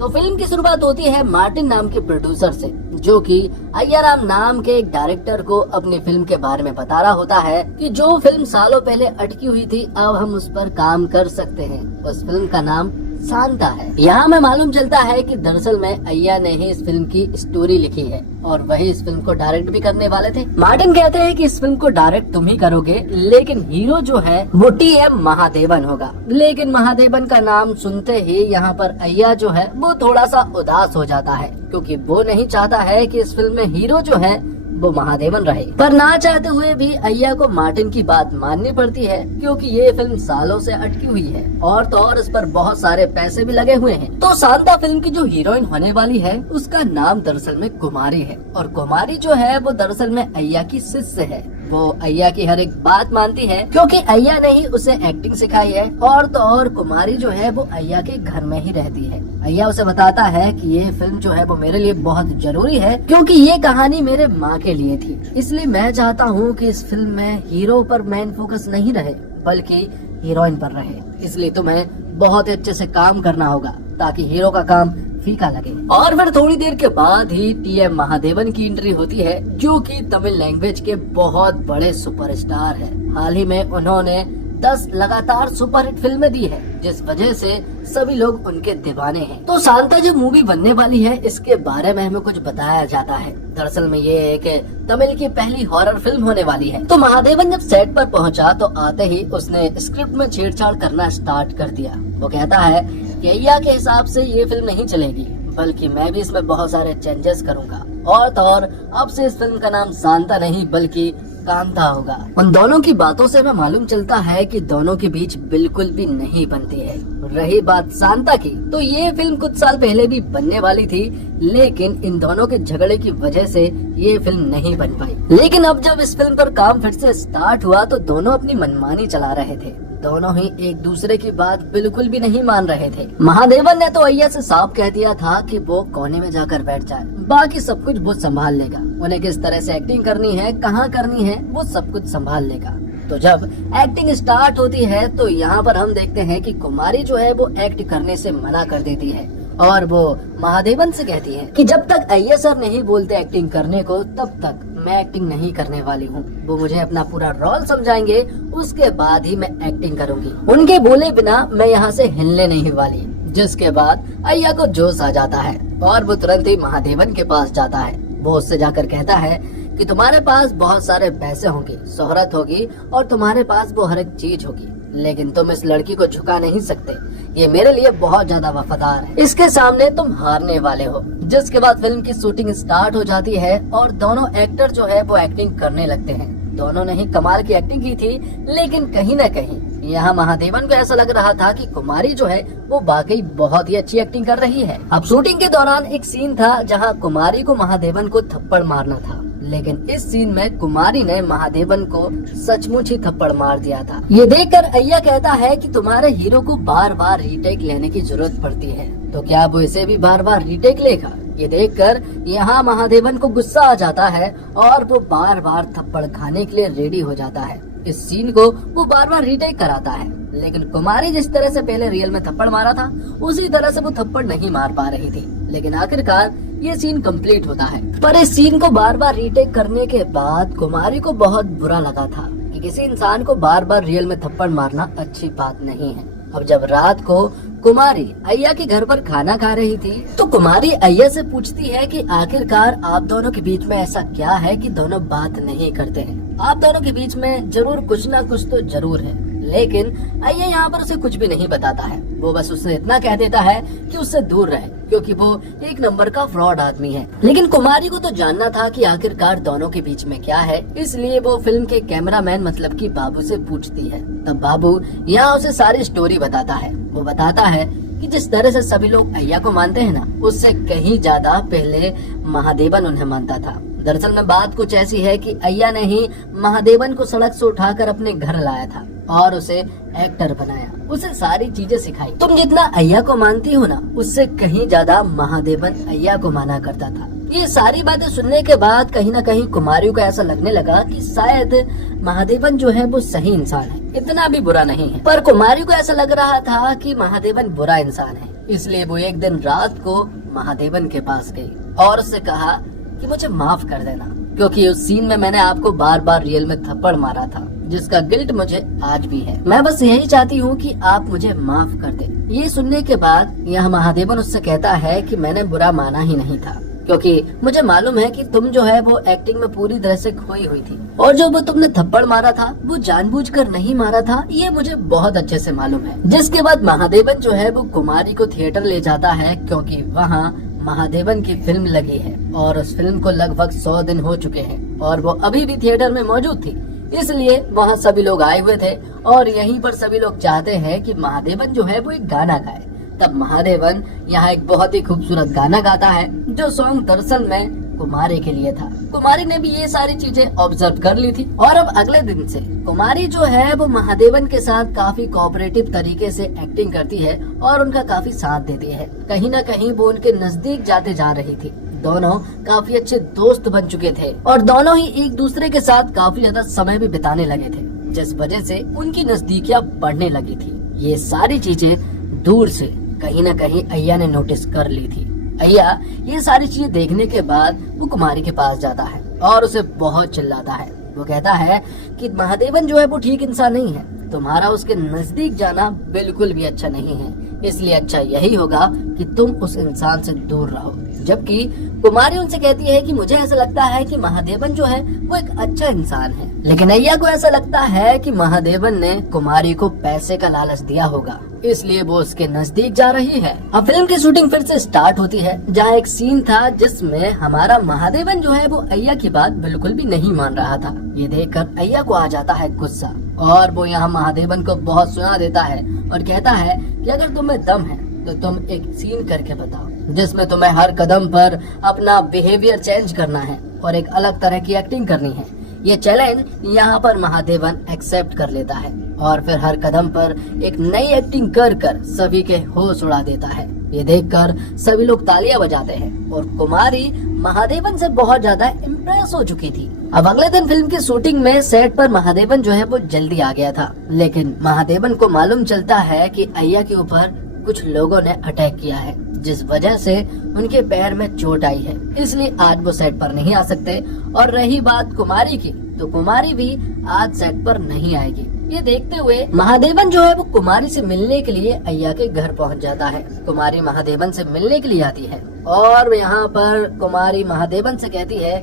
तो फिल्म की शुरुआत होती है मार्टिन नाम के प्रोड्यूसर से, जो कि अय्याराम नाम के एक डायरेक्टर को अपनी फिल्म के बारे में बता रहा होता है कि जो फिल्म सालों पहले अटकी हुई थी अब हम उस पर काम कर सकते हैं। उस फिल्म का नाम सांता है। यहाँ में मालूम चलता है कि दरअसल में अय्या ने ही इस फिल्म की स्टोरी लिखी है और वही इस फिल्म को डायरेक्ट भी करने वाले थे। मार्टिन कहते हैं कि इस फिल्म को डायरेक्ट तुम ही करोगे, लेकिन हीरो जो है वो टी.एम. महादेवन होगा। लेकिन महादेवन का नाम सुनते ही यहाँ पर अय्या जो है वो थोड़ा सा उदास हो जाता है, क्योंकि वो नहीं चाहता है कि इस फिल्म में हीरो जो है वो महादेवन रहे। पर ना चाहते हुए भी अय्या को मार्टिन की बात माननी पड़ती है, क्योंकि ये फिल्म सालों से अटकी हुई है और तो और इस पर बहुत सारे पैसे भी लगे हुए हैं। तो सांता फिल्म की जो हीरोइन होने वाली है उसका नाम दरअसल में कुमारी है, और कुमारी जो है वो दरअसल में अय्या की शिष्य है। वो अय्या की हर एक बात मानती है, क्योंकि अय्या ने ही उसे एक्टिंग सिखाई है, और तो और कुमारी जो है वो अय्या के घर में ही रहती है। अय्या उसे बताता है कि ये फिल्म जो है वो मेरे लिए बहुत जरूरी है, क्योंकि ये कहानी मेरे माँ के लिए थी, इसलिए मैं चाहता हूँ कि इस फिल्म में हीरो पर मेन फोकस नहीं रहे बल्कि हीरोइन पर रहे। इसलिए तुम्हें बहुत अच्छे से काम करना होगा ताकि हीरो का काम फीका लगे। और फिर थोड़ी देर के बाद ही टी.एम. महादेवन की एंट्री होती है, जो कि तमिल लैंग्वेज के बहुत बड़े सुपरस्टार है। हाल ही में उन्होंने 10 लगातार सुपरहिट फिल्में दी है, जिस वजह से सभी लोग उनके दीवाने हैं। तो सांता जो मूवी बनने वाली है इसके बारे में हमें कुछ बताया जाता है। दरअसल में ये एक तमिल की पहली हॉरर फिल्म होने वाली है। तो महादेवन जब सेट पर पहुंचा तो आते ही उसने स्क्रिप्ट में छेड़छाड़ करना स्टार्ट कर दिया। वो कहता है कि अय्या के हिसाब से ये फिल्म नहीं चलेगी, बल्कि मैं भी इसमें बहुत सारे चेंजेस करूंगा, और तो और अब से इस फिल्म का नाम सांता नहीं बल्कि कांता होगा। उन दोनों की बातों से हमें मालूम चलता है कि दोनों के बीच बिल्कुल भी नहीं बनती है। रही बात सांता की, तो ये फिल्म कुछ साल पहले भी बनने वाली थी, लेकिन इन दोनों के झगड़े की वजह से ये फिल्म नहीं बन पाई। लेकिन अब जब इस फिल्म पर काम फिर से स्टार्ट हुआ तो दोनों अपनी मनमानी चला रहे थे। दोनों ही एक दूसरे की बात बिल्कुल भी नहीं मान रहे थे। महादेवन ने तो अय्या से साफ कह दिया था कि वो कोने में जाकर बैठ जाए, बाकी सब कुछ वो संभाल लेगा। उन्हें किस तरह से एक्टिंग करनी है, कहाँ करनी है, वो सब कुछ संभाल लेगा। तो जब एक्टिंग स्टार्ट होती है तो यहाँ पर हम देखते हैं कि कुमारी जो है वो एक्ट करने से मना कर देती है, और वो महादेवन से कहती है कि जब तक अय्या सर नहीं बोलते एक्टिंग करने को तब तक मैं एक्टिंग नहीं करने वाली हूँ। वो मुझे अपना पूरा रोल समझाएंगे, उसके बाद ही मैं एक्टिंग करूँगी। उनके बोले बिना मैं यहाँ से हिलने नहीं वाली। जिसके बाद अय्या को जोश आ जाता है और वो तुरंत ही महादेवन के पास जाता है। वो उससे जाकर कहता है कि तुम्हारे पास बहुत सारे पैसे होंगे, शोहरत होगी और तुम्हारे पास वो हर एक चीज होगी, लेकिन तुम इस लड़की को झुका नहीं सकते। ये मेरे लिए बहुत ज्यादा वफादार है, इसके सामने तुम हारने वाले हो। जिसके बाद फिल्म की शूटिंग स्टार्ट हो जाती है और दोनों एक्टर जो है वो एक्टिंग करने लगते हैं। दोनों ने ही कमाल की एक्टिंग की थी, लेकिन कहीं न कहीं यहाँ महादेवन को ऐसा लग रहा था कि कुमारी जो है वो वाकई बहुत ही अच्छी एक्टिंग कर रही है। अब शूटिंग के दौरान एक सीन था जहाँ कुमारी को महादेवन को थप्पड़ मारना था, लेकिन इस सीन में कुमारी ने महादेवन को सचमुच ही थप्पड़ मार दिया था। ये देखकर अय्या कहता है कि तुम्हारे हीरो को बार बार रीटेक लेने की जरूरत पड़ती है, तो क्या वो इसे भी बार बार रीटेक लेगा? ये देखकर यहाँ महादेवन को गुस्सा आ जाता है और वो बार बार थप्पड़ खाने के लिए रेडी हो जाता है। इस सीन को वो बार बार रीटेक कराता है, लेकिन कुमारी जिस तरह से पहले रियल में थप्पड़ मारा था उसी तरह से वो थप्पड़ नहीं मार पा रही थी। लेकिन आखिरकार ये सीन कंप्लीट होता है। पर इस सीन को बार बार रीटेक करने के बाद कुमारी को बहुत बुरा लगा था कि किसी इंसान को बार बार रियल में थप्पड़ मारना अच्छी बात नहीं है। अब जब रात को कुमारी अय्या के घर पर खाना खा रही थी तो कुमारी अय्या से पूछती है कि आखिरकार आप दोनों के बीच में ऐसा क्या है कि दोनों बात नहीं करते हैं। आप दोनों के बीच में जरूर कुछ ना कुछ तो जरूर है। लेकिन अय्या यहाँ पर उसे कुछ भी नहीं बताता है। वो बस उससे इतना कह देता है कि उससे दूर रहे, क्योंकि वो एक नंबर का फ्रॉड आदमी है। लेकिन कुमारी को तो जानना था कि आखिरकार दोनों के बीच में क्या है, इसलिए वो फिल्म के कैमरामैन मतलब कि बाबू से पूछती है। तब बाबू यहाँ उसे सारी स्टोरी बताता है। वो बताता है कि जिस तरह से सभी लोग अय्या को मानते हैं ना, उससे कहीं ज्यादा पहले महादेवन उन्हें मानता था। दरअसल में बात कुछ ऐसी है कि अय्या ने ही महादेवन को सड़क से उठाकर अपने घर लाया था और उसे एक्टर बनाया, उसे सारी चीजें सिखाई। तुम जितना अय्या को मानती हो ना, उससे कहीं ज्यादा महादेवन अय्या को माना करता था। ये सारी बातें सुनने के बाद कहीं ना कहीं कुमारी को ऐसा लगने लगा कि शायद महादेवन जो है वो सही इंसान है, इतना भी बुरा नहीं है। पर कुमारी को ऐसा लग रहा था कि महादेवन बुरा इंसान है, इसलिए वो एक दिन रात को महादेवन के पास गई और उससे कहा कि मुझे माफ कर देना, क्योंकि उस सीन में मैंने आपको बार बार रियल में थप्पड़ मारा था, जिसका गिल्ट मुझे आज भी है। मैं बस यही चाहती हूँ कि आप मुझे माफ कर दें। ये सुनने के बाद यह महादेवन उससे कहता है कि मैंने बुरा माना ही नहीं था, क्योंकि मुझे मालूम है कि तुम जो है वो एक्टिंग में पूरी तरह से खोई हुई थी, और जो वो तुमने थप्पड़ मारा था वो जानबूझकर नहीं मारा था, ये मुझे बहुत अच्छे से मालूम है। जिसके बाद महादेवन जो है वो कुमारी को थिएटर ले जाता है, क्योंकि वहाँ महादेवन की फिल्म लगी है और उस फिल्म को लगभग 100 दिन हो चुके हैं और वो अभी भी थिएटर में मौजूद थी। इसलिए वहाँ सभी लोग आए हुए थे और यहीं पर सभी लोग चाहते हैं कि महादेवन जो है वो एक गाना गाए। तब महादेवन यहाँ एक बहुत ही खूबसूरत गाना गाता है, जो सॉन्ग दरअसल में कुमारी के लिए था। कुमारी ने भी ये सारी चीजें ऑब्जर्व कर ली थी और अब अगले दिन से कुमारी जो है वो महादेवन के साथ काफी कोऑपरेटिव तरीके से एक्टिंग करती है और उनका काफी साथ देती है। कहीं न कहीं वो उनके नजदीक जाते जा रही थी। दोनों काफी अच्छे दोस्त बन चुके थे और दोनों ही एक दूसरे के साथ काफी ज्यादा समय भी बिताने लगे थे, जिस वजह से उनकी नजदीकियां बढ़ने लगी थी। ये सारी चीजें दूर से कहीं न कहीं अय्या ने नोटिस कर ली थी। अय्या ये सारी चीजें देखने के बाद वो कुमारी के पास जाता है और उसे बहुत चिल्लाता है। वो कहता है कि महादेवन जो है वो ठीक इंसान नहीं है, तुम्हारा उसके नजदीक जाना बिल्कुल भी अच्छा नहीं है, इसलिए अच्छा यही होगा कि तुम उस इंसान से दूर रहो। जबकि कुमारी उनसे कहती है कि मुझे ऐसा लगता है कि महादेवन जो है वो एक अच्छा इंसान है, लेकिन अय्या को ऐसा लगता है कि महादेवन ने कुमारी को पैसे का लालच दिया होगा, इसलिए वो उसके नजदीक जा रही है। अब फिल्म की शूटिंग फिर से स्टार्ट होती है, जहाँ एक सीन था जिसमें हमारा महादेवन जो है वो अय्या की बात बिल्कुल भी नहीं मान रहा था। ये देखकर अय्या को आ जाता है गुस्सा और वो यहाँ महादेवन को बहुत सुना देता है और कहता है कि अगर तुम्हें दम है तो तुम एक सीन करके बताओ, जिसमें तुम्हें हर कदम पर अपना बिहेवियर चेंज करना है और एक अलग तरह की एक्टिंग करनी है। ये चैलेंज यहाँ पर महादेवन एक्सेप्ट कर लेता है और फिर हर कदम पर एक नई एक्टिंग कर कर सभी के होश उड़ा देता है। ये देखकर सभी लोग तालियां बजाते हैं और कुमारी महादेवन से बहुत ज्यादा इम्प्रेस हो चुकी थी। अब अगले दिन फिल्म की शूटिंग में सेट पर महादेवन जो है वो जल्दी आ गया था, लेकिन महादेवन को मालूम चलता है कि अय्या के ऊपर कुछ लोगों ने अटैक किया है, जिस वजह से उनके पैर में चोट आई है, इसलिए आज वो सेट पर नहीं आ सकते। और रही बात कुमारी की, तो कुमारी भी आज सेट पर नहीं आएगी। ये देखते हुए महादेवन जो है वो कुमारी से मिलने के लिए अय्या के घर पहुंच जाता है। कुमारी महादेवन से मिलने के लिए आती है और यहाँ पर कुमारी महादेवन से कहती है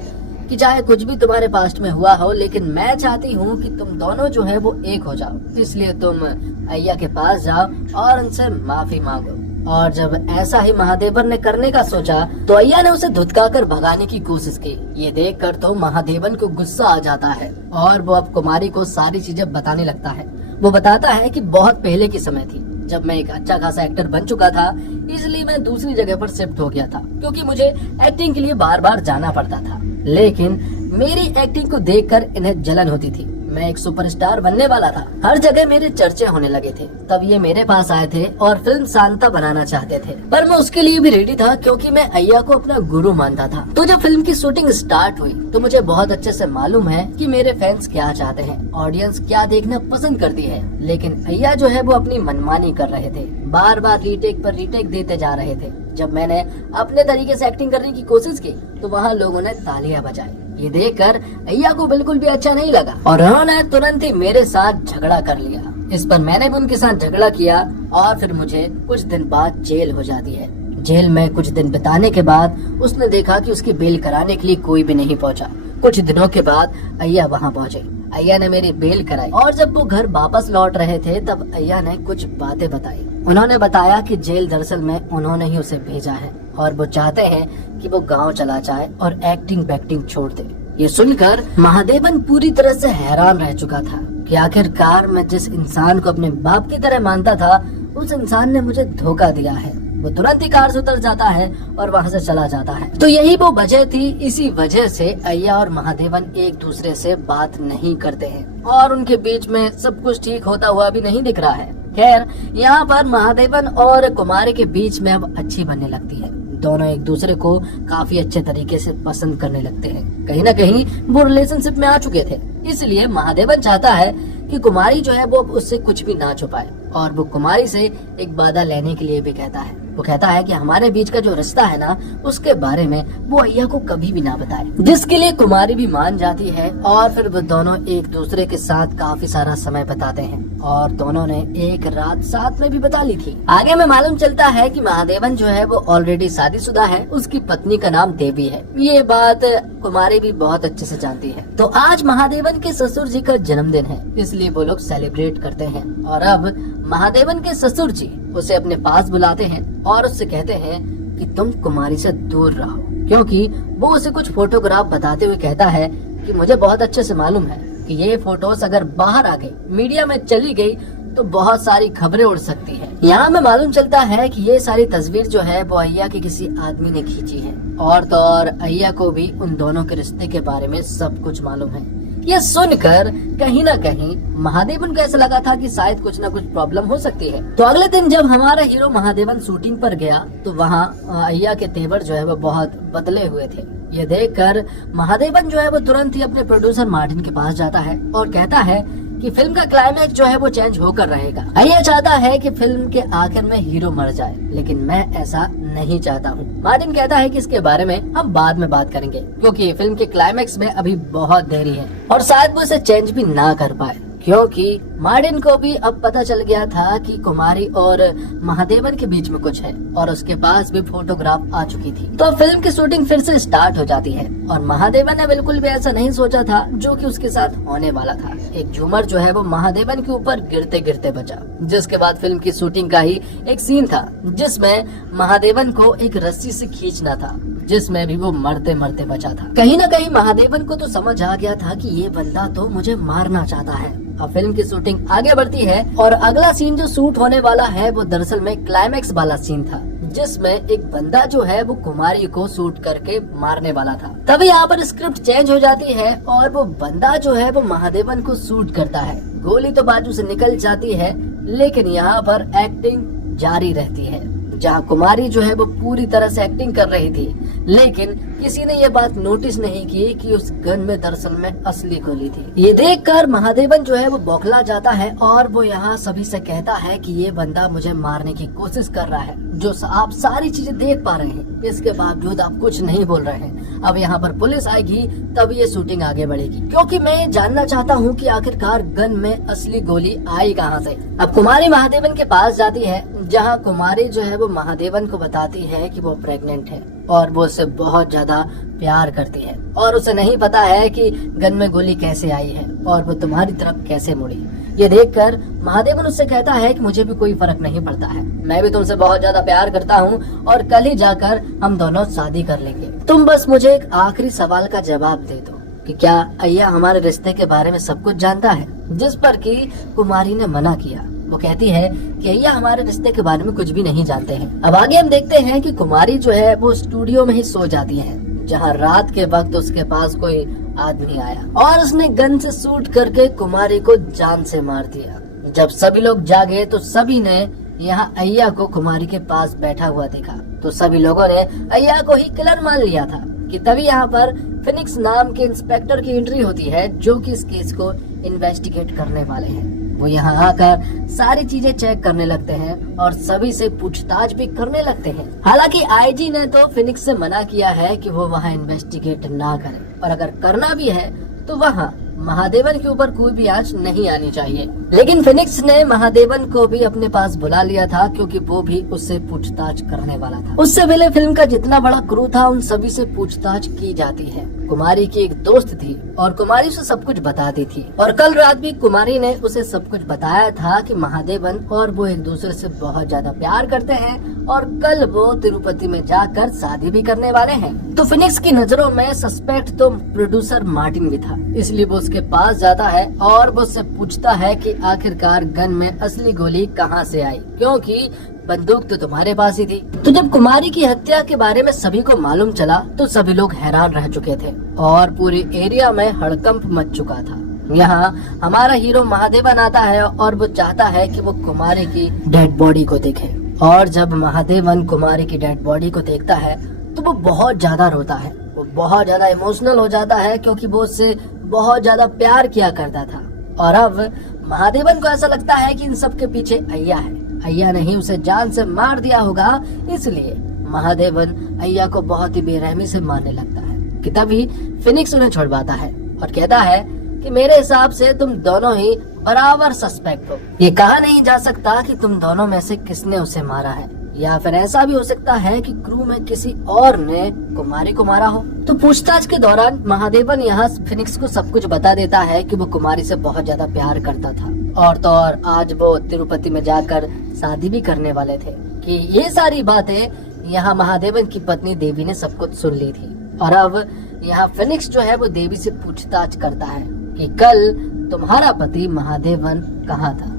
कि चाहे कुछ भी तुम्हारे पास्ट में हुआ हो, लेकिन मैं चाहती हूँ कि तुम दोनों जो है वो एक हो जाओ, इसलिए तुम अय्या के पास जाओ और उनसे माफी मांगो। और जब ऐसा ही महादेवन ने करने का सोचा तो अय्या ने उसे धुतकाकर भगाने की कोशिश की। ये देखकर तो महादेवन को गुस्सा आ जाता है और वो अब कुमारी को सारी चीजें बताने लगता है। वो बताता है कि बहुत पहले की समय थी जब मैं एक अच्छा खासा एक्टर बन चुका था, इसलिए मैं दूसरी जगह पर शिफ्ट हो गया था, क्योंकि मुझे एक्टिंग के लिए बार बार जाना पड़ता था। लेकिन मेरी एक्टिंग को देखकर इन्हें जलन होती थी। मैं एक सुपरस्टार बनने वाला था, हर जगह मेरे चर्चे होने लगे थे। तब ये मेरे पास आए थे और फिल्म शांता बनाना चाहते थे, पर मैं उसके लिए भी रेडी था, क्योंकि मैं अय्या को अपना गुरु मानता था। तो जब फिल्म की शूटिंग स्टार्ट हुई तो मुझे बहुत अच्छे से मालूम है कि मेरे फैंस क्या चाहते हैं, ऑडियंस क्या देखना पसंद करती है। लेकिन अय्या जो है वो अपनी मनमानी कर रहे थे, बार बार रीटेक पर रीटेक देते जा रहे थे। जब मैंने अपने तरीके से एक्टिंग करने की कोशिश की तो वहाँ लोगों ने तालियां बजाई। ये देखकर अय्या को बिल्कुल भी अच्छा नहीं लगा और उन्होंने तुरंत ही मेरे साथ झगड़ा कर लिया। इस पर मैंने भी उनके साथ झगड़ा किया और फिर मुझे कुछ दिन बाद जेल हो जाती है। जेल में कुछ दिन बिताने के बाद उसने देखा कि उसकी बेल कराने के लिए कोई भी नहीं पहुंचा। कुछ दिनों के बाद अय्या वहां पहुंचे। अय्या ने मेरी बेल कराई और जब वो घर वापस लौट रहे थे तब अय्या ने कुछ बातें बताई। उन्होंने बताया कि जेल दरअसल में उन्होंने ही उसे भेजा है और वो चाहते हैं कि वो गांव चला जाए और एक्टिंग बैक्टिंग छोड़ दे। ये सुनकर महादेवन पूरी तरह से हैरान रह चुका था कि आखिरकार मैं जिस इंसान को अपने बाप की तरह मानता था, उस इंसान ने मुझे धोखा दिया है। वो तुरंत ही कार से उतर जाता है और वहाँ से चला जाता है। तो यही वो वजह थी, इसी वजह से अय्या और महादेवन एक दूसरे से बात नहीं करते हैं और उनके बीच में सब कुछ ठीक होता हुआ भी नहीं दिख रहा है। खैर, यहाँ पर महादेवन और कुमारी के बीच में अब अच्छी बनने लगती है। दोनों एक दूसरे को काफी अच्छे तरीके से पसंद करने लगते हैं। कहीं ना कहीं वो रिलेशनशिप में आ चुके थे, इसलिए महादेवन चाहता है कि कुमारी जो है वो उससे कुछ भी ना छुपाए और वो कुमारी से एक वादा लेने के लिए भी कहता है। वो कहता है कि हमारे बीच का जो रिश्ता है ना, उसके बारे में वो अय्या को कभी भी ना बताए, जिसके लिए कुमारी भी मान जाती है। और फिर वो दोनों एक दूसरे के साथ काफी सारा समय बिताते हैं और दोनों ने एक रात साथ में भी बिता ली थी। आगे में मालूम चलता है कि महादेवन जो है वो ऑलरेडी शादीशुदा है, उसकी पत्नी का नाम देवी है। ये बात कुमारी भी बहुत अच्छे से जानती है। तो आज महादेवन के ससुर जी का जन्मदिन है, इसलिए वो लोग सेलिब्रेट करते हैं। और अब महादेवन के ससुर जी उसे अपने पास बुलाते हैं और उससे कहते हैं कि तुम कुमारी से दूर रहो, क्योंकि वो उसे कुछ फोटोग्राफ बताते हुए कहता है कि मुझे बहुत अच्छे से मालूम है कि ये फोटोज अगर बाहर आ गई, मीडिया में चली गई, तो बहुत सारी खबरें उड़ सकती हैं। यहाँ में मालूम चलता है कि ये सारी तस्वीर जो है वो अय्या के किसी आदमी ने खींची है, और तो और अय्या को भी उन दोनों के रिश्ते के बारे में सब कुछ मालूम है। ये सुनकर कहीं ना कहीं महादेवन को ऐसा लगा था कि शायद कुछ ना कुछ प्रॉब्लम हो सकती है। तो अगले दिन जब हमारा हीरो महादेवन शूटिंग पर गया तो वहाँ अय्या के तेवर जो है वो बहुत बदले हुए थे। ये देखकर महादेवन जो है वो तुरंत ही अपने प्रोड्यूसर मार्टिन के पास जाता है और कहता है कि फिल्म का क्लाइमैक्स जो है वो चेंज होकर रहेगा। अय्या चाहता है कि फिल्म के आखिर में हीरो मर जाए, लेकिन मैं ऐसा नहीं चाहता हूँ। मार्टिन कहता है कि इसके बारे में हम बाद में बात करेंगे, क्योंकि फिल्म के क्लाइमैक्स में अभी बहुत देरी है और शायद वो इसे चेंज भी ना कर पाए, क्योंकि मार्टिन को भी अब पता चल गया था कि कुमारी और महादेवन के बीच में कुछ है और उसके पास भी फोटोग्राफ आ चुकी थी। तो फिल्म की शूटिंग फिर से स्टार्ट हो जाती है और महादेवन ने बिल्कुल भी ऐसा नहीं सोचा था जो कि उसके साथ होने वाला था। एक झूमर जो है वो महादेवन के ऊपर गिरते गिरते बचा, जिसके बाद फिल्म की शूटिंग का ही एक सीन था जिसमें महादेवन को एक रस्सी से खींचना था, जिसमें भी वो मरते मरते बचा था। कहीं ना कहीं महादेवन को तो समझ आ गया था कि ये बंदा तो मुझे मारना चाहता है। अब फिल्म की शूटिंग आगे बढ़ती है और अगला सीन जो शूट होने वाला है वो दरअसल में क्लाइमैक्स वाला सीन था, जिसमें एक बंदा जो है वो कुमारी को शूट करके मारने वाला था। तभी यहाँ पर स्क्रिप्ट चेंज हो जाती है और वो बंदा जो है वो महादेवन को शूट करता है। गोली तो बाजू से निकल जाती है, लेकिन यहाँ पर एक्टिंग जारी रहती है। जहाँ कुमारी जो है वो पूरी तरह से एक्टिंग कर रही थी, लेकिन किसी ने ये बात नोटिस नहीं की कि उस गन में दरअसल में असली गोली थी। ये देखकर महादेवन जो है वो बौखला जाता है और वो यहाँ सभी से कहता है कि ये बंदा मुझे मारने की कोशिश कर रहा है, जो आप सारी चीजें देख पा रहे हैं, इसके बावजूद आप कुछ नहीं बोल रहे हैं। अब यहाँ पर पुलिस आएगी तब ये शूटिंग आगे बढ़ेगी, क्योंकि मैं जानना चाहता हूँ कि आखिरकार गन में असली गोली आई कहाँ से। अब कुमारी महादेवन के पास जाती है, जहाँ कुमारी जो है वो महादेवन को बताती है कि वो प्रेग्नेंट है और वो उससे बहुत ज्यादा प्यार करती है और उसे नहीं पता है कि गन में गोली कैसे आई है और वो तुम्हारी तरफ कैसे मुड़ी। ये देखकर महादेवन उससे कहता है कि मुझे भी कोई फर्क नहीं पड़ता है, मैं भी तुमसे बहुत ज्यादा प्यार करता हूँ और कल ही जाकर हम दोनों शादी कर लेंगे। तुम बस मुझे एक आखिरी सवाल का जवाब दे दो कि क्या अय्या हमारे रिश्ते के बारे में सब कुछ जानता है, जिस पर कि कुमारी ने मना किया। वो कहती है कि अय्या हमारे रिश्ते के बारे में कुछ भी नहीं जानते हैं। अब आगे हम देखते हैं कि कुमारी जो है वो स्टूडियो में ही सो जाती है, जहाँ रात के वक्त उसके पास कोई आदमी आया और उसने गन से शूट करके कुमारी को जान से मार दिया। जब सभी लोग जागे तो सभी ने यहाँ अय्या को कुमारी के पास बैठा हुआ देखा, तो सभी लोगों ने अय्या को ही किलर मान लिया था कि तभी यहाँ पर फिनिक्स नाम के इंस्पेक्टर की एंट्री होती है, जो कि इस केस को इन्वेस्टिगेट करने वाले हैं। वो यहाँ आकर सारी चीजें चेक करने लगते हैं और सभी से पूछताछ भी करने लगते हैं। हालांकि आईजी ने तो फिनिक्स से मना किया है कि वो वहाँ इन्वेस्टिगेट ना करे, और अगर करना भी है तो वहाँ महादेवन के ऊपर कोई भी आंच नहीं आनी चाहिए। लेकिन फिनिक्स ने महादेवन को भी अपने पास बुला लिया था, क्योंकि वो भी उससे पूछताछ करने वाला था। उससे पहले फिल्म का जितना बड़ा क्रू था उन सभी से पूछताछ की जाती है। कुमारी की एक दोस्त थी और कुमारी उसे सब कुछ बताती थी, और कल रात भी कुमारी ने उसे सब कुछ बताया था कि महादेवन और वो एक दूसरे से बहुत ज्यादा प्यार करते हैं और कल वो तिरुपति में जाकर शादी भी करने वाले हैं। तो फिनिक्स की नजरों में सस्पेक्ट तो प्रोड्यूसर मार्टिन भी था, इसलिए वो उसके पास जाता है और वो उससे पूछता है कि आखिरकार गन में असली गोली कहाँ से आई, क्योंकि बंदूक तो तुम्हारे पास ही थी। तो जब कुमारी की हत्या के बारे में सभी को मालूम चला तो सभी लोग हैरान रह चुके थे और पूरे एरिया में हड़कंप मच चुका था। यहाँ हमारा हीरो महादेवन आता है और वो चाहता है कि वो कुमारी की डेड बॉडी को देखे, और जब महादेवन कुमारी की डेड बॉडी को देखता है तो वो बहुत ज्यादा रोता है, वो बहुत ज्यादा इमोशनल हो जाता है, क्योंकि वो उससे बहुत ज्यादा प्यार किया करता था। और अब महादेवन को ऐसा लगता है कि इन सब के पीछे अय्या है। अय्या ने ही उसे जान से मार दिया होगा, इसलिए महादेवन अय्या को बहुत ही बेरहमी से मारने लगता है कि तभी फिनिक्स उन्हें छुड़वाता है और कहता है कि मेरे हिसाब से तुम दोनों ही बराबर सस्पेक्ट हो। ये कहा नहीं जा सकता कि तुम दोनों में से किसने उसे मारा है, या फिर ऐसा भी हो सकता है कि क्रू में किसी और ने कुमारी को मारा हो। तो पूछताछ के दौरान महादेवन यहाँ फिनिक्स को सब कुछ बता देता है कि वो कुमारी से बहुत ज्यादा प्यार करता था, और तो और आज वो तिरुपति में जाकर शादी भी करने वाले थे। कि ये सारी बातें यहाँ महादेवन की पत्नी देवी ने सब कुछ सुन ली थी। और अब यहाँ फिनिक्स जो है वो देवी से पूछताछ करता है कि कल तुम्हारा पति महादेवन कहाँ था।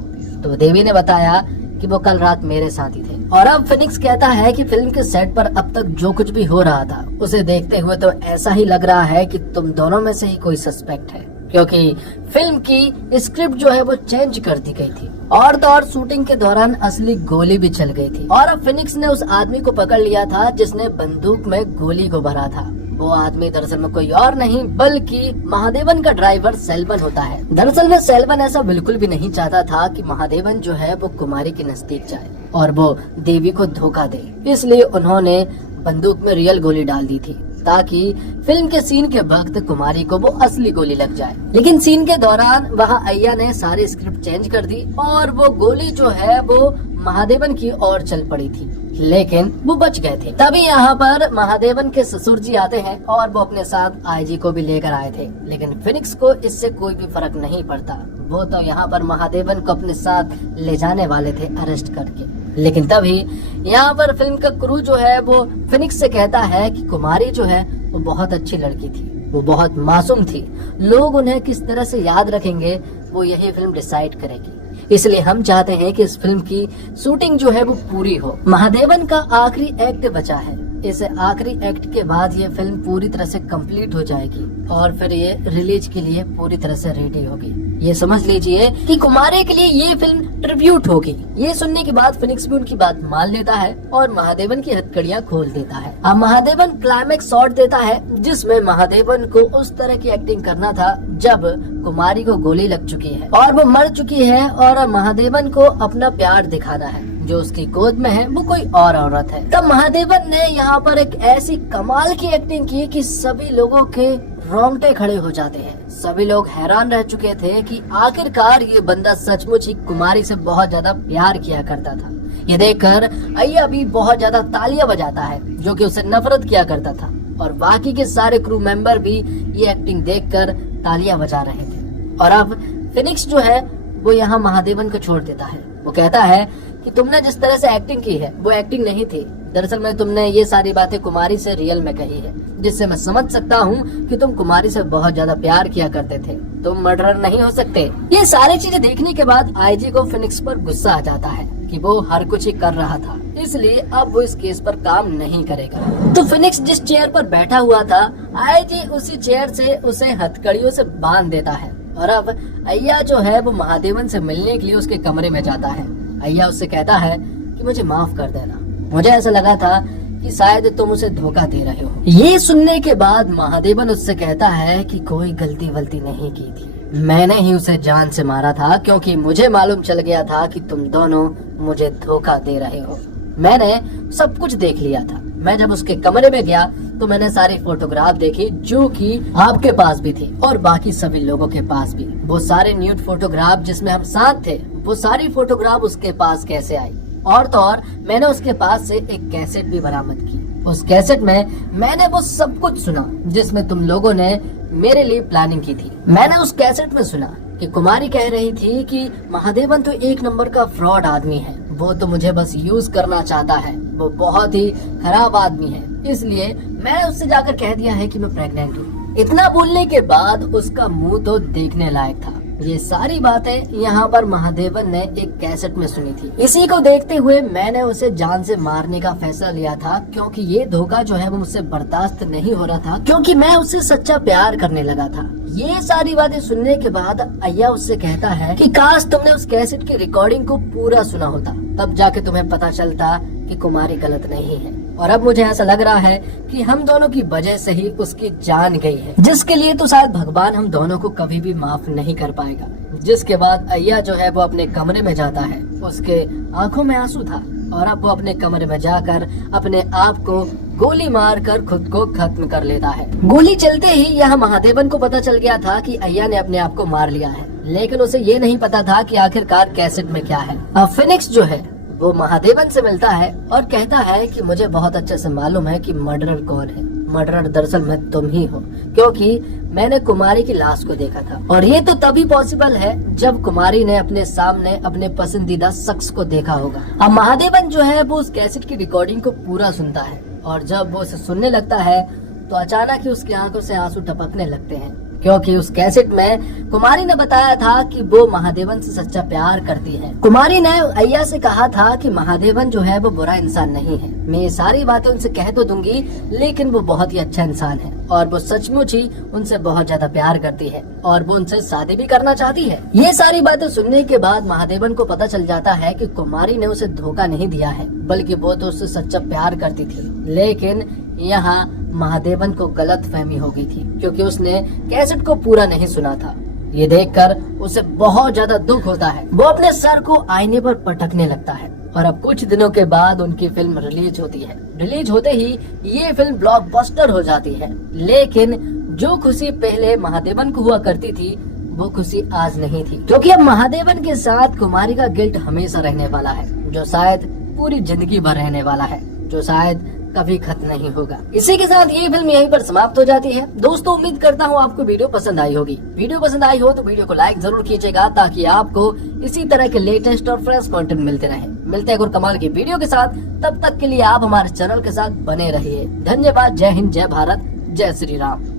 तो देवी ने बताया कि वो कल रात मेरे साथ ही थे। और अब फिनिक्स कहता है कि फिल्म के सेट पर अब तक जो कुछ भी हो रहा था उसे देखते हुए तो ऐसा ही लग रहा है कि तुम दोनों में से ही कोई सस्पेक्ट है, क्योंकि फिल्म की स्क्रिप्ट जो है वो चेंज कर दी गई थी, और तो और शूटिंग के दौरान असली गोली भी चल गई थी। और अब फिनिक्स ने उस आदमी को पकड़ लिया था जिसने बंदूक में गोली को भरा था। वो आदमी दरअसल में कोई और नहीं बल्कि महादेवन का ड्राइवर सेल्वन होता है। दरअसल में सेल्वन ऐसा बिल्कुल भी नहीं चाहता था कि महादेवन जो है वो कुमारी के नजदीक जाए और वो देवी को धोखा दे, इसलिए उन्होंने बंदूक में रियल गोली डाल दी थी ताकि फिल्म के सीन के वक्त कुमारी को वो असली गोली लग जाए। लेकिन सीन के दौरान वहाँ अय्या ने सारी स्क्रिप्ट चेंज कर दी और वो गोली जो है वो महादेवन की ओर चल पड़ी थी, लेकिन वो बच गए थे। तभी यहाँ पर महादेवन के ससुर जी आते हैं और वो अपने साथ आईजी को भी लेकर आए थे, लेकिन फिनिक्स को इससे कोई भी फर्क नहीं पड़ता। वो तो यहाँ पर महादेवन को अपने साथ ले जाने वाले थे अरेस्ट करके। लेकिन तभी यहाँ पर फिल्म का क्रू जो है वो फिनिक्स से कहता है कि कुमारी जो है वो बहुत अच्छी लड़की थी, वो बहुत मासूम थी, लोग उन्हें किस तरह से याद रखेंगे वो यही फिल्म डिसाइड करेगी। इसलिए हम चाहते हैं कि इस फिल्म की शूटिंग जो है वो पूरी हो। महादेवन का आखिरी एक्ट बचा है, इस आखिरी एक्ट के बाद ये फिल्म पूरी तरह से कंप्लीट हो जाएगी और फिर ये रिलीज के लिए पूरी तरह से रेडी होगी। ये समझ लीजिए कि कुमारी के लिए ये फिल्म ट्रिब्यूट होगी। ये सुनने के बाद फिनिक्स भी उनकी बात मान लेता है और महादेवन की हथकड़ियां खोल देता है। अब महादेवन क्लाइमेक्स शॉट देता है जिसमें महादेवन को उस तरह की एक्टिंग करना था जब कुमारी को गोली लग चुकी है और वो मर चुकी है, और महादेवन को अपना प्यार दिखाना है। जो उसकी गोद में है वो कोई और औरत है। तब महादेवन ने यहाँ पर एक ऐसी कमाल की एक्टिंग की कि सभी लोगों के रोंगटे खड़े हो जाते हैं। सभी लोग हैरान रह चुके थे कि आखिरकार ये बंदा सचमुच ही कुमारी से बहुत ज्यादा प्यार किया करता था। ये देखकर अय्या भी बहुत ज्यादा तालियां बजाता है जो कि उसे नफरत किया करता था, और बाकी के सारे क्रू मेंबर भी ये एक्टिंग देखकर तालियां बजा रहे थे। और अब फिनिक्स जो है वो यहाँ महादेवन को छोड़ देता है। वो कहता है कि तुमने जिस तरह से एक्टिंग की है वो एक्टिंग नहीं थी, दरअसल में तुमने ये सारी बातें कुमारी से रियल में कही है, जिससे मैं समझ सकता हूँ कि तुम कुमारी से बहुत ज्यादा प्यार किया करते थे, तुम मर्डरर नहीं हो सकते। ये सारी चीजें देखने के बाद आईजी को फिनिक्स पर गुस्सा आ जाता है कि वो हर कुछ ही कर रहा था, इसलिए अब वो इस केस पर काम नहीं करेगा। तो फिनिक्स जिस चेयर पर बैठा हुआ था आईजी उसी चेयर से उसे हथकड़ियों से बांध देता है। और अब अय्या जो है वो महादेवन से मिलने के लिए उसके कमरे में जाता है। अय्या उससे कहता है कि मुझे माफ कर देना, मुझे ऐसा लगा था कि शायद तुम उसे धोखा दे रहे हो। ये सुनने के बाद महादेवन उससे कहता है कि कोई गलती वलती नहीं की थी, मैंने ही उसे जान से मारा था क्योंकि मुझे मालूम चल गया था कि तुम दोनों मुझे धोखा दे रहे हो। मैंने सब कुछ देख लिया था। मैं जब उसके कमरे में गया तो मैंने सारी फोटोग्राफ देखी जो कि आपके पास भी थी और बाकी सभी लोगों के पास भी। वो सारे न्यूड फोटोग्राफ जिसमें हम साथ थे वो सारी फोटोग्राफ उसके पास कैसे आई। और तो और मैंने उसके पास से एक कैसेट भी बरामद की। उस कैसेट में मैंने वो सब कुछ सुना जिसमें तुम लोगों ने मेरे लिए प्लानिंग की थी। मैंने उस कैसेट में सुना कि कुमारी कह रही थी कि महादेवन तो एक नंबर का फ्रॉड आदमी है, वो तो मुझे बस यूज करना चाहता है, वो बहुत ही खराब आदमी है, इसलिए मैंने उससे जाकर कह दिया है कि मैं प्रेग्नेंट हूँ। इतना बोलने के बाद उसका मुंह तो देखने लायक था। ये सारी बातें यहाँ पर महादेवन ने एक कैसेट में सुनी थी। इसी को देखते हुए मैंने उसे जान से मारने का फैसला लिया था क्योंकि ये धोखा जो है वो मुझसे बर्दाश्त नहीं हो रहा था, क्योंकि मैं उससे सच्चा प्यार करने लगा था। ये सारी बातें सुनने के बाद अय्या उससे कहता है कि काश तुमने उस कैसेट की रिकॉर्डिंग को पूरा सुना होता, तब जाके तुम्हें पता चलता कि कुमारी गलत नहीं है। और अब मुझे ऐसा लग रहा है कि हम दोनों की वजह से ही उसकी जान गई है, जिसके लिए तो शायद भगवान हम दोनों को कभी भी माफ नहीं कर पाएगा। जिसके बाद अय्या जो है वो अपने कमरे में जाता है। उसके आंखों में आंसू था और अब वो अपने कमरे में जाकर अपने आप को गोली मारकर खुद को खत्म कर लेता है। गोली चलते ही यहाँ महादेवन को पता चल गया था कि अय्या ने अपने आप को मार लिया है, लेकिन उसे ये नहीं पता था कि आखिरकार कैसेट में क्या है। अब फिनिक्स जो है वो महादेवन से मिलता है और कहता है कि मुझे बहुत अच्छे से मालूम है कि मर्डरर कौन है। मर्डरर दरअसल मैं तुम ही हो, क्योंकि मैंने कुमारी की लाश को देखा था और ये तो तभी पॉसिबल है जब कुमारी ने अपने सामने अपने पसंदीदा शख्स को देखा होगा। अब महादेवन जो है वो उस कैसेट की रिकॉर्डिंग को पूरा सुनता है और जब वो उसे सुनने लगता है तो अचानक ही उसकी आंखों से आंसू टपकने लगते हैं, क्योंकि उस कैसेट में कुमारी ने बताया था कि वो महादेवन से सच्चा प्यार करती है। कुमारी ने अय्या से कहा था कि महादेवन जो है वो बुरा इंसान नहीं है, मैं ये सारी बातें उनसे कह तो दूंगी, लेकिन वो बहुत ही अच्छा इंसान है और वो सचमुच ही उनसे बहुत ज्यादा प्यार करती है और वो उनसे शादी भी करना चाहती है। ये सारी बातें सुनने के बाद महादेवन को पता चल जाता है कि कुमारी ने उसे धोखा नहीं दिया है, बल्कि वो तो उससे सच्चा प्यार करती थी। लेकिन यहाँ महादेवन को गलत फहमी हो गई थी, क्योंकि उसने कैसेट को पूरा नहीं सुना था। ये देखकर उसे बहुत ज्यादा दुख होता है। वो अपने सर को आईने पर पटकने लगता है और अब कुछ दिनों के बाद उनकी फिल्म रिलीज होती है। रिलीज होते ही ये फिल्म ब्लॉकबस्टर हो जाती है, लेकिन जो खुशी पहले महादेवन को हुआ करती थी वो खुशी आज नहीं थी, क्योंकि अब महादेवन के साथ कुमारी का गिल्ट हमेशा रहने वाला है, जो शायद पूरी जिंदगी भर रहने वाला है, जो शायद कभी खत्म नहीं होगा। इसी के साथ ये फिल्म यहीं पर समाप्त हो जाती है। दोस्तों, उम्मीद करता हूँ आपको वीडियो पसंद आई होगी। वीडियो पसंद आई हो तो वीडियो को लाइक जरूर कीजिएगा, ताकि आपको इसी तरह के लेटेस्ट और फ्रेश कंटेंट मिलते रहे। मिलते हैं और कमाल की वीडियो के साथ, तब तक के लिए आप हमारे चैनल के साथ बने रहिए। धन्यवाद। जय हिंद, जय भारत, जय श्री राम।